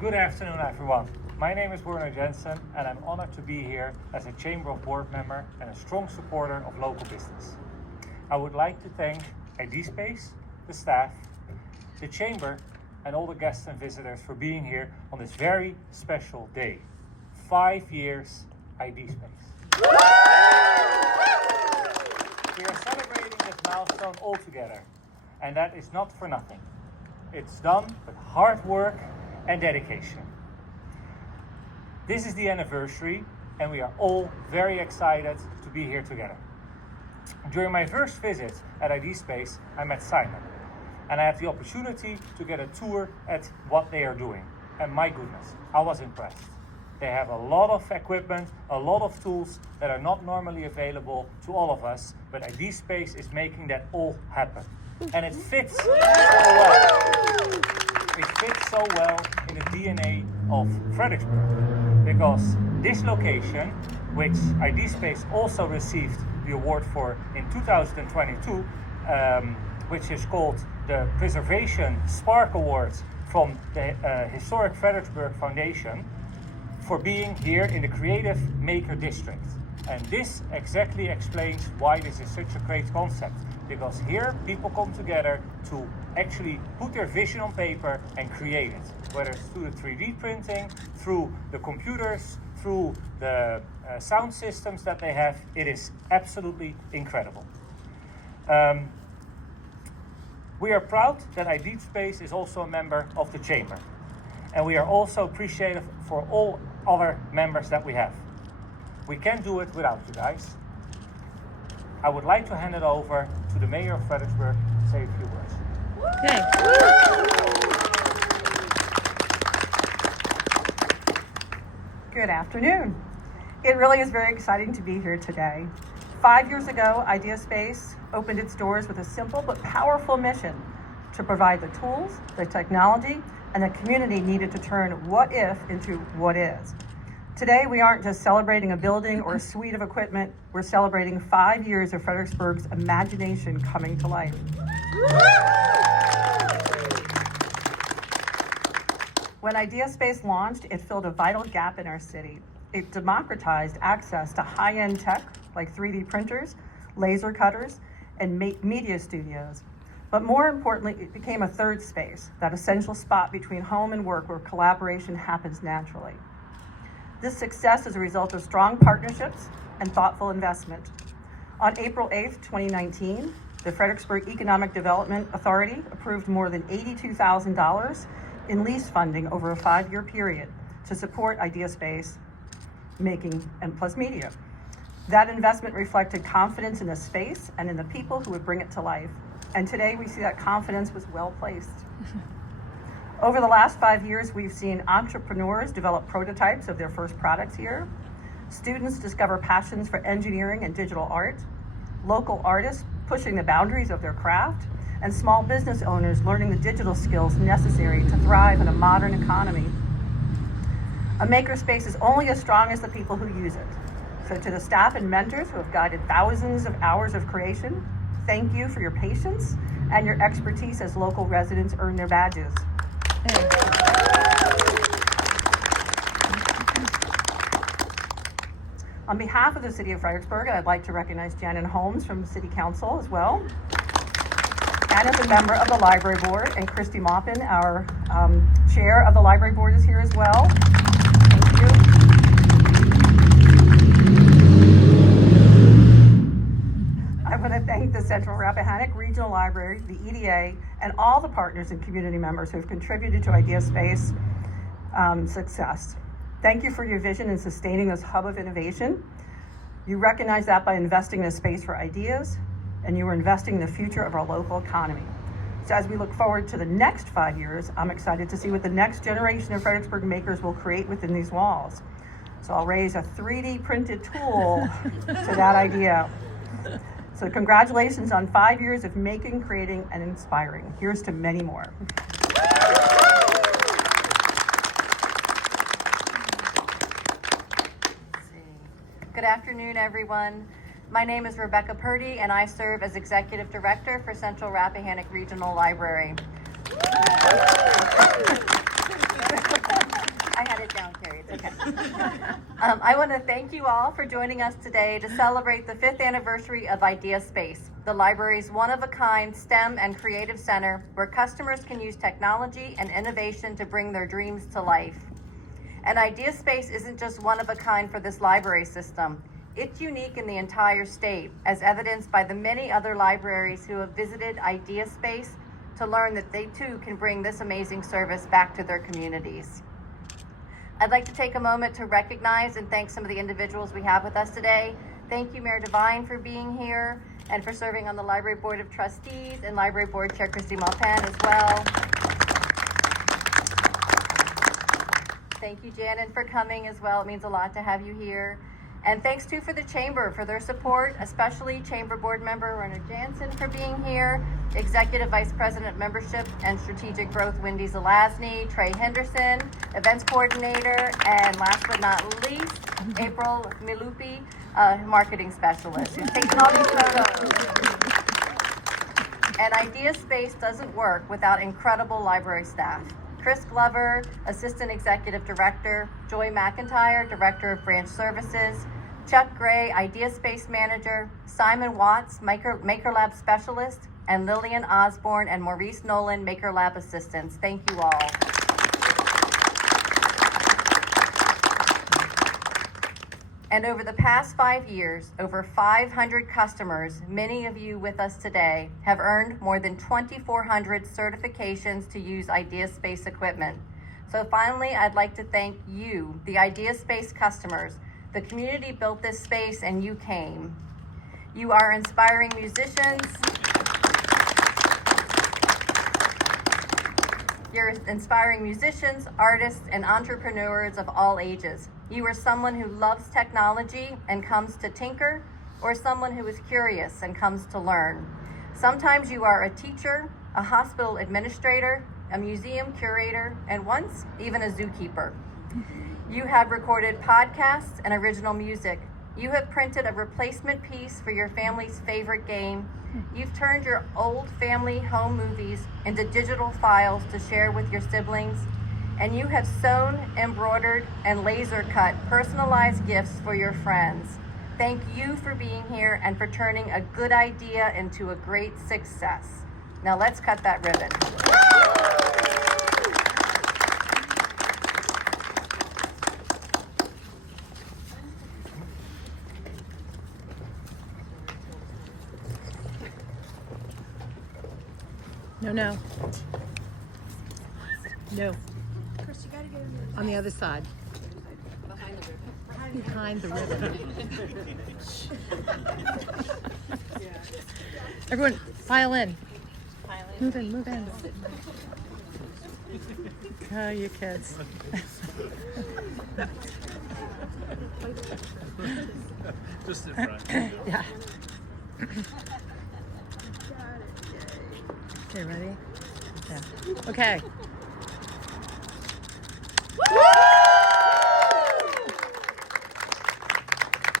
Good afternoon, everyone. My name is Werner Jensen, and I'm honored to be here as a Chamber of Board member and a strong supporter of local business. I would like to thank IdeaSpace, the staff, the Chamber, and all the guests and visitors for being here on this very special day. 5 years, IdeaSpace. We are celebrating this milestone all together, and that is not for nothing. It's done with hard work and dedication. This is the anniversary, and we are all very excited to be here together. During my first visit at IdeaSpace, I met Simon, and I had the opportunity to get a tour at what they are doing. And my goodness, I was impressed. They have a lot of equipment, a lot of tools that are not normally available to all of us, but IdeaSpace is making that all happen. And it fits so well. It fits so well in the DNA of Fredericksburg, because this location, which IdeaSpace also received the award for in 2022, which is called the Preservation Spark Awards from the Historic Fredericksburg Foundation, for being here in the Creative Maker District. And this exactly explains why this is such a great concept, because here people come together to actually put their vision on paper and create it, whether it's through the 3D printing, through the computers, through the sound systems that they have. It is absolutely incredible. We are proud that IdeaSpace is also a member of the Chamber, and we are also appreciative for all other members that we have. We can't do it without you guys. I would like to hand it over to the Mayor of Fredericksburg to say a few words. Okay. Good afternoon. It really is very exciting to be here today. 5 years ago, IdeaSpace opened its doors with a simple but powerful mission to provide the tools, the technology, and the community needed to turn what if into what is. Today, we aren't just celebrating a building or a suite of equipment, we're celebrating 5 years of Fredericksburg's imagination coming to life. When IdeaSpace launched, it filled a vital gap in our city. It democratized access to high-end tech like 3D printers, laser cutters, and media studios. But more importantly, it became a third space, that essential spot between home and work where collaboration happens naturally. This success is a result of strong partnerships and thoughtful investment. On April 8th, 2019, the Fredericksburg Economic Development Authority approved more than $82,000 in lease funding over a 5-year period to support IdeaSpace making and plus media. That investment reflected confidence in the space and in the people who would bring it to life. And today we see that confidence was well placed. Over the last 5 years, we've seen entrepreneurs develop prototypes of their first products here, students discover passions for engineering and digital art, local artists pushing the boundaries of their craft, and small business owners learning the digital skills necessary to thrive in a modern economy. A makerspace is only as strong as the people who use it. So to the staff and mentors who have guided thousands of hours of creation, thank you for your patience and your expertise as local residents earn their badges. On behalf of the City of Fredericksburg, I'd like to recognize Janet Holmes from City Council as well. And as a member of the Library Board, and Christy Maupin, our Chair of the Library Board, is here as well. Thank you. I want to thank the Central Rappahannock Regional Library, the EDA, and all the partners and community members who have contributed to IdeaSpace success. Thank you for your vision in sustaining this hub of innovation. You recognize that by investing in a space for ideas, and you are investing in the future of our local economy. So as we look forward to the next 5 years, I'm excited to see what the next generation of Fredericksburg makers will create within these walls. So I'll raise a 3D printed tool to that idea. So congratulations on 5 years of making, creating, and inspiring. Here's to many more. Good afternoon, everyone. My name is Rebecca Purdy, and I serve as Executive Director for Central Rappahannock Regional Library. I had it down, Carrie. It's okay. I want to thank you all for joining us today to celebrate the 5th anniversary of IdeaSpace, the library's one-of-a-kind STEM and creative center where customers can use technology and innovation to bring their dreams to life. And IdeaSpace isn't just one of a kind for this library system. It's unique in the entire state, as evidenced by the many other libraries who have visited IdeaSpace to learn that they too can bring this amazing service back to their communities. I'd like to take a moment to recognize and thank some of the individuals we have with us today. Thank you, Mayor Devine, for being here and for serving on the Library Board of Trustees, and Library Board Chair Christy Malpan as well. Thank you, Janet, for coming as well. It means a lot to have you here. And thanks too for the Chamber for their support, especially Chamber Board Member Werner Jansen for being here, Executive Vice President Membership and Strategic Growth Wendy Zelazny, Trey Henderson, Events Coordinator, and last but not least, April Milupi, Marketing Specialist, who's taking all these photos. And IdeaSpace doesn't work without incredible library staff. Chris Glover, Assistant Executive Director, Joy McIntyre, Director of Branch Services, Chuck Gray, IdeaSpace Manager, Simon Watts, Maker Lab Specialist, and Lillian Osborne and Maurice Nolan, Maker Lab Assistants. Thank you all. And over the past 5 years, over 500 customers, many of you with us today, have earned more than 2,400 certifications to use IdeaSpace equipment. So finally, I'd like to thank you, the IdeaSpace customers. The community built this space and you came. You are inspiring musicians. You're inspiring musicians, artists, and entrepreneurs of all ages. You are someone who loves technology and comes to tinker, or someone who is curious and comes to learn. Sometimes you are a teacher, a hospital administrator, a museum curator, and once even a zookeeper. You have recorded podcasts and original music. You have printed a replacement piece for your family's favorite game. You've turned your old family home movies into digital files to share with your siblings. And you have sewn, embroidered, and laser cut personalized gifts for your friends. Thank you for being here and for turning a good idea into a great success. Now let's cut that ribbon. No. Chris, you gotta go on the other side. Behind the ribbon. Everyone, file in. Move in. Oh, you kids. Just in front. Yeah. Okay, ready? Yeah. Okay. Woo!